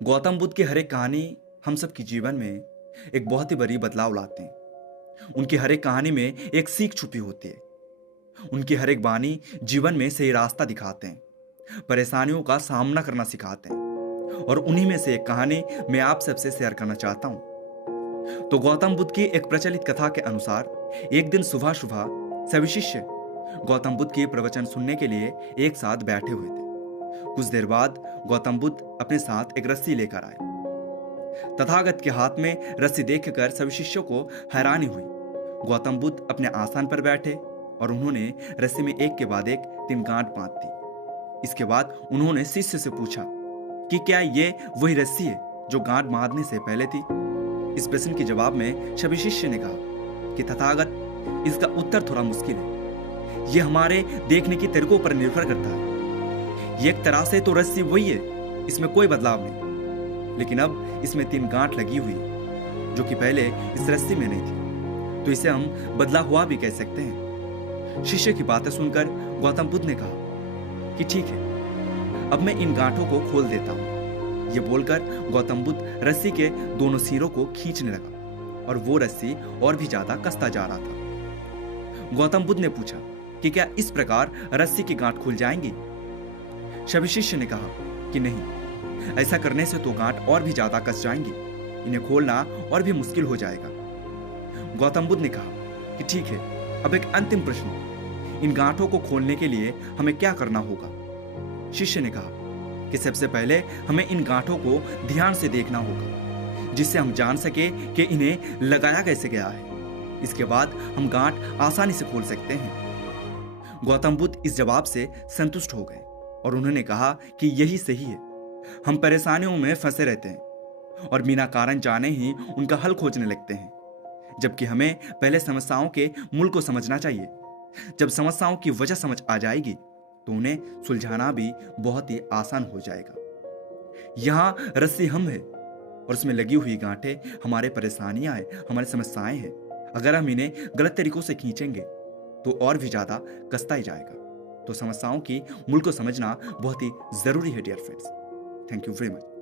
गौतम बुद्ध की हर एक कहानी हम सबके जीवन में एक बहुत ही बड़ी बदलाव लाते हैं। उनकी हर एक कहानी में एक सीख छुपी होती है। उनकी हर एक वाणी जीवन में सही रास्ता दिखाते हैं, परेशानियों का सामना करना सिखाते हैं। और उन्हीं में से एक कहानी मैं आप सबसे शेयर करना चाहता हूं। तो गौतम बुद्ध की एक प्रचलित कथा के अनुसार एक दिन सुबह सुबह सभी शिष्य गौतम बुद्ध के प्रवचन सुनने के लिए एक साथ बैठे हुए थे। कुछ देर बाद गौतम बुद्ध अपने साथ एक रस्सी लेकर आए। तथागत के हाथ में रस्सी देखकर सभी शिष्यों को हैरानी हुई। गौतम बुद्ध अपने आसन पर बैठे और उन्होंने रस्सी में एक के बाद एक 3 गांठ बांध दी। इसके बाद उन्होंने शिष्य से पूछा कि क्या ये वही रस्सी है जो गांठ बांधने से पहले थी। इस प्रश्न के जवाब में सभी शिष्य ने कहा कि तथागत, इसका उत्तर थोड़ा मुश्किल है। यह हमारे देखने के तरीकों पर निर्भर करता है। ये एक तरह से तो रस्सी वही है, इसमें कोई बदलाव नहीं, लेकिन अब इसमें 3 गांठ लगी हुई है जो कि पहले इस रस्सी में नहीं थी, तो इसे हम बदला हुआ भी कह सकते हैं। शिष्य की बातें सुनकर गौतम बुद्ध ने कहा कि ठीक है, अब मैं इन गांठों को खोल देता हूं। ये बोलकर गौतम बुद्ध रस्सी के दोनों सिरों को खींचने लगा और वो रस्सी और भी ज्यादा कसता जा रहा था। गौतम बुद्ध ने पूछा कि क्या इस प्रकार रस्सी की गांठ खुल जाएंगी। सभी शिष्य ने कहा कि नहीं, ऐसा करने से तो गांठ और भी ज्यादा कस जाएंगी, इन्हें खोलना और भी मुश्किल हो जाएगा। गौतम बुद्ध ने कहा कि ठीक है, अब एक अंतिम प्रश्न, इन गांठों को खोलने के लिए हमें क्या करना होगा। शिष्य ने कहा कि सबसे पहले हमें इन गांठों को ध्यान से देखना होगा, जिससे हम जान सके कि इन्हें लगाया कैसे गया है। इसके बाद हम गांठ आसानी से खोल सकते हैं। गौतम बुद्ध इस जवाब से संतुष्ट हो गए और उन्होंने कहा कि यही सही है। हम परेशानियों में फंसे रहते हैं और बिना कारण जाने ही उनका हल खोजने लगते हैं, जबकि हमें पहले समस्याओं के मूल को समझना चाहिए। जब समस्याओं की वजह समझ आ जाएगी तो उन्हें सुलझाना भी बहुत ही आसान हो जाएगा। यहाँ रस्सी हम है और उसमें लगी हुई गांठें हमारे परेशानियां हैं, हमारी समस्याएं हैं। अगर हम इन्हें गलत तरीकों से खींचेंगे तो और भी ज्यादा कसता ही जाएगा। तो समस्याओं की मूल को समझना बहुत ही जरूरी है dear friends. Thank you very much.